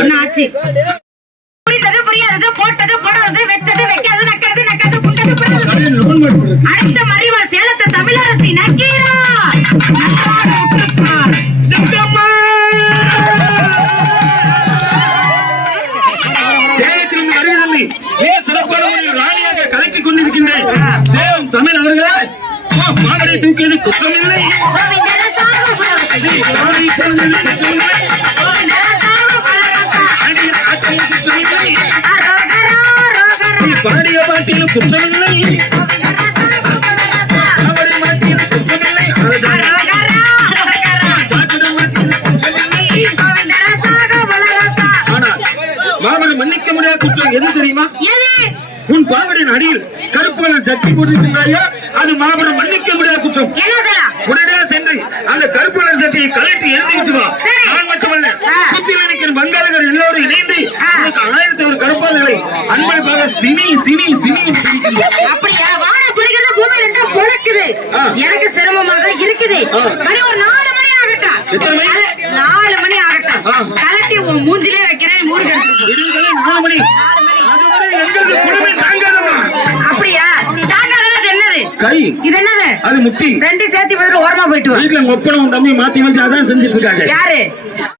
என்ன ஆச்சு? புரிந்தது புரியாதது, போட்டது போடாதது, வெச்சது வைக்காது, நக்கிறது நக்காது, புண்டது புரியாதது. அடுத்த மறிவா சேலத்து தமிழரசி நக்கீரா. சேலத்திலிருந்து வருகிறது மிக சிறப்பான முறையில் ராணியாக கலக்கிக் கொண்டிருக்கின்றேன். சேலம் தமிழ் அவர்களே, மாடலை தூக்கியது குற்றமில்லை. பாடிய பாட்டியில் குற்றமில்லை. மாமன் மன்னிக்க முடியாத குற்றம் எது தெரியுமா? உன் பாவடின் அடியில் கருப்பு கலர் சட்டி போட்டிருக்கிறாயா, அது மாபெரும் மன்னிக்க முடியாத குற்றம். உடனே சென்று அந்த கருப்பு கலர் சட்டியை கலட்டி எழுதிவிட்டு வா. நான் மட்டுமல்ல, சுத்தியில் இருக்கிற பங்காளிகள் எல்லோரும் இணைந்து உனக்கு 1001 கருப்பாளர்களை அன்பளிப்பாக திணி திணி திணி அப்படியா? வாழ பிடிக்கிறது பூமி ரெண்டா பொழக்குது. எனக்கு சிரமமாக இருக்குது. மணி ஒரு 4 மணி ஆகட்டும். 4 மணி ஆகட்டும். கலட்டி உன் மூஞ்சிலே வைக்கிறேன். மூணு கிடைச்சிருக்கு. 4 மணி. அதுவரை எங்களுக்கு குடும்பம் தாங்காதமா? அப்படியா? தாங்காதது என்னது? கை. இது என்னது? அது முட்டி. ரெண்டு சேர்த்து பதில் ஓரமா போயிட்டு வா. வீட்டுல ஒப்பனம் தம்பி மாத்தி மாத்தி அதான் செஞ்சிட்டு இருக்காங்க. யாரு?